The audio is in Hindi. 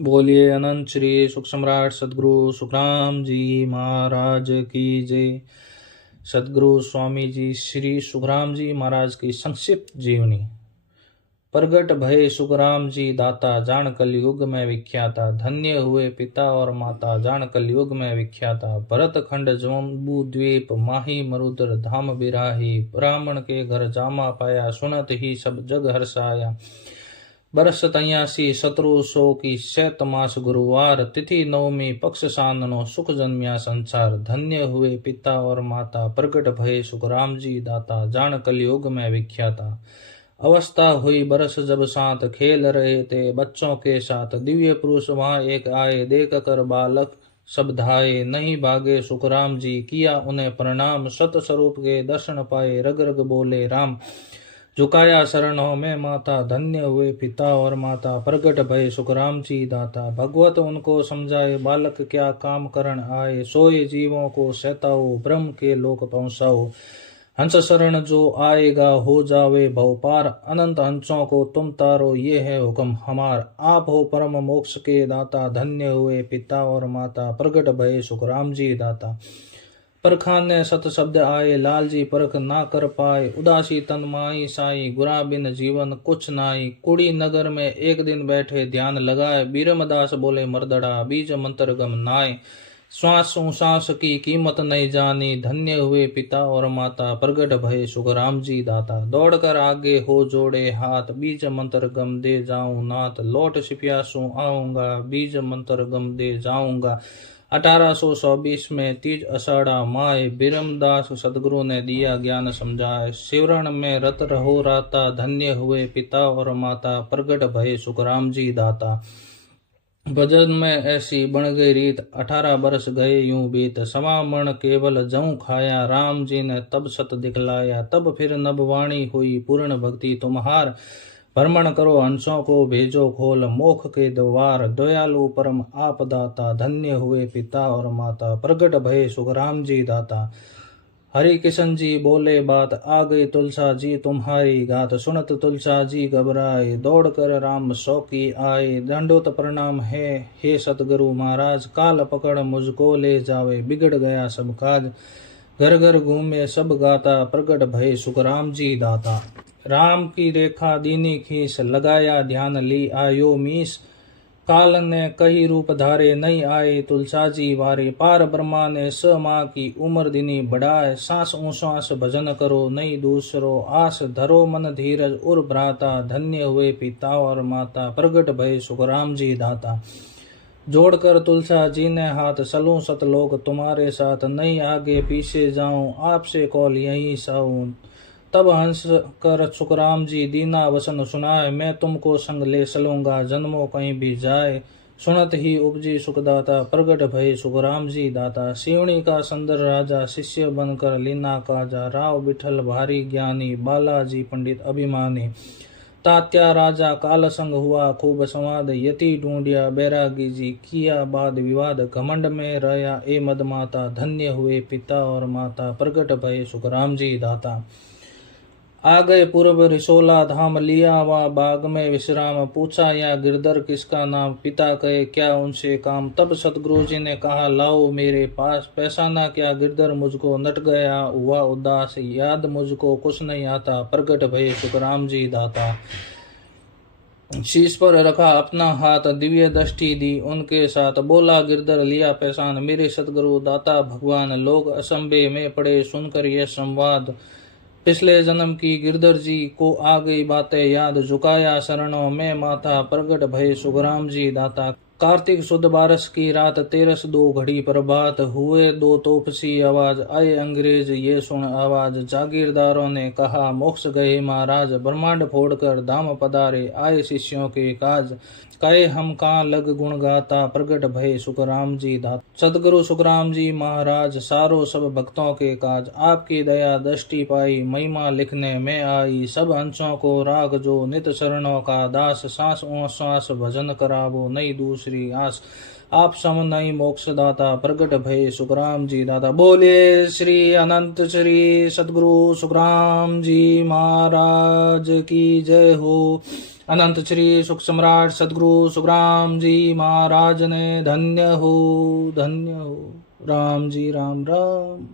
बोलिए अनंत श्री सुख सम्राट सदगुरु सुखराम जी महाराज की जय। सदगुरु स्वामी जी श्री सुखराम जी महाराज की संक्षिप्त जीवनी। प्रगट भये सुखराम जी दाता, जान कलयुग में विख्याता। धन्य हुए पिता और माता, जान कलयुग में विख्याता। भरत खंड जम्बू द्वीप, माही मरुद्र धाम बिराही। ब्राह्मण के घर जामा पाया, सुनत ही सब जग हर्षाया। बरस 83 शत्रु सो की शैत मास गुरुवार। तिथि नवमी पक्ष साननो, सुख जन्मिया संसार। धन्य हुए पिता और माता, प्रगट भये सुखराम जी दाता। जान कलयुग में विख्याता। अवस्था हुई बरस जब साथ, खेल रहे थे बच्चों के साथ। दिव्य पुरुष वहां एक आए, देख कर बालक सब धाये। नहीं भागे सुखराम जी, किया उन्हें प्रणाम। सत स्वरूप के दर्शन पाए, रग रग बोले राम। झुकाया शरणों में माथा, धन्य हुए पिता और माता। प्रगट भये सुखराम जी दाता। भगवत उनको समझाए, बालक क्या काम करण आए। सोए जीवों को सहताओ, ब्रह्म के लोक पहुँचाओ। हंस शरण जो आएगा, हो जावे भव पार। अनंत हंसों को तुम तारो, ये है हुक्म हमार। आप हो परम मोक्ष के दाता, धन्य हुए पिता और माता। प्रगट भये सुखराम जी दाता। परखाने सत शब्द आए, लाल जी परख ना कर पाए। उदासी तन माई साई, गुरा बिन जीवन कुछ नाई। कुड़ी नगर में एक दिन बैठे, ध्यान लगाए। बीरमदास बोले मर्दड़ा, बीज मंत्र गम नाय। श्वास सांस की कीमत नहीं जानी, धन्य हुए पिता और माता। प्रगट भये सुखराम जी दाता। दौड़ कर आगे हो जोड़े हाथ, बीज मंत्र गम दे जाऊं नाथ। लौट सिप्यासू आऊंगा, बीज मंत्र गम दे जाऊंगा। 1824 में तीज अषाढ़ा माय, बिरमदास सदगुरु ने दिया ज्ञान समझाए। शिवरण में रत रहो राता, धन्य हुए पिता और माता। प्रगट भये सुखराम जी दाता। भजन में ऐसी बन गई रीत, 18 बरस गए यूं बीत। सवा मण केवल जऊं खाया, राम जी ने तब सत दिखलाया। तब फिर नभवाणी हुई, पूर्ण भक्ति तुम्हार। भ्रमण करो हंसों को, भेजो खोल मोख के द्वार। दयालु परम आप दाता, धन्य हुए पिता और माता। प्रगट भये सुखराम जी दाता। हरि किशन जी बोले बात, आ गई तुलसा जी तुम्हारी गात। सुनत तुलसा जी घबराए, दौड़ कर राम सौ की आए। दंडोत प्रणाम है हे सतगुरु महाराज, काल पकड़ मुझको ले जावे। बिगड़ गया सब काज, घर घर घूमे सब गाता। प्रगट भये सुखराम जी दाता। राम की रेखा दीनी खीस, लगाया ध्यान ली आयो मीस। काल ने कही रूप धारे, नहीं आए तुलसा जी वारे। पार ब्रह्मा ने स माँ की उम्र दिनी बढ़ाए। सांस ऊश्वास भजन करो, नहीं दूसरो आस। धरो मन धीरज उर भ्राता, धन्य हुए पिता और माता। प्रगट भये सुखराम जी दाता। जोड़कर तुलसा जी ने हाथ, चलूं सतलोक तुम्हारे साथ। नहीं आगे पीछे जाऊं, आपसे कौल यही साऊं। तब हंस कर सुखराम जी दीना वसन सुनाए। मैं तुमको संग ले चलूंगा, जन्मों कहीं भी जाए। सुनत ही उपजी सुखदाता, प्रगट भये सुखराम जी दाता। सिवणी का सुंदर राजा, शिष्य बनकर लीना काजा। राव बिठल भारी ज्ञानी, बालाजी पंडित अभिमानी। तात्या राजा काल संग हुआ, खूब संवाद यति ढूंढिया। बैरागी जी किया वाद विवाद, घमंड में रहा ए मदमाता। धन्य हुए पिता और माता। प्रगट भये सुखराम जी दाता। आ गए पूर्व रिसोला धाम, लिया वा बाग में विश्राम। पूछा या गिरधर किसका नाम, पिता कहे क्या उनसे काम। तब सतगुरु जी ने कहा लाओ मेरे पास, पहचाना क्या गिरधर मुझको। नट गया हुआ उदास, याद मुझको कुछ नहीं आता। प्रगट भये सुखराम जी दाता। शीश पर रखा अपना हाथ, दिव्य दृष्टि दी उनके साथ। बोला गिरधर लिया पहचान, मेरे सतगुरु दाता भगवान। लोग असंभे में पड़े, सुनकर यह संवाद। पिछले जन्म की गिरधर जी को आ गई बातें याद। झुकाया शरणों में माथा, प्रगट भये सुखराम जी दाता। कार्तिक शुद्ध बारस की रात, 13 दो घड़ी प्रभात। हुए दो तोप सी आवाज, आए अंग्रेज ये सुन आवाज। जागीरदारों ने कहा मोक्ष गए महाराज। ब्रह्मांड फोड़कर धाम पधारे, आए शिष्यों के काज। कहे हम कहाँ लग गुण गाता, प्रगट भये सुखराम जी दाता। सदगुरु सुखराम जी महाराज, सारो सब भक्तों के काज। आपकी दया दृष्टि पाई, महिमा लिखने में आई। सब हंसों को राग जो, नित शरणों का दास। सांस श्वास भजन करावो, नहीं दूसरी आस। आप सम नहीं मोक्ष दाता, प्रगट भये सुखराम जी दाता। बोले श्री अनंत श्री सदगुरु सुखराम जी महाराज की जय हो। अनंत श्री सुख सम्राट सदगुरु सुखराम जी महाराज ने धन्य हो राम जी राम राम।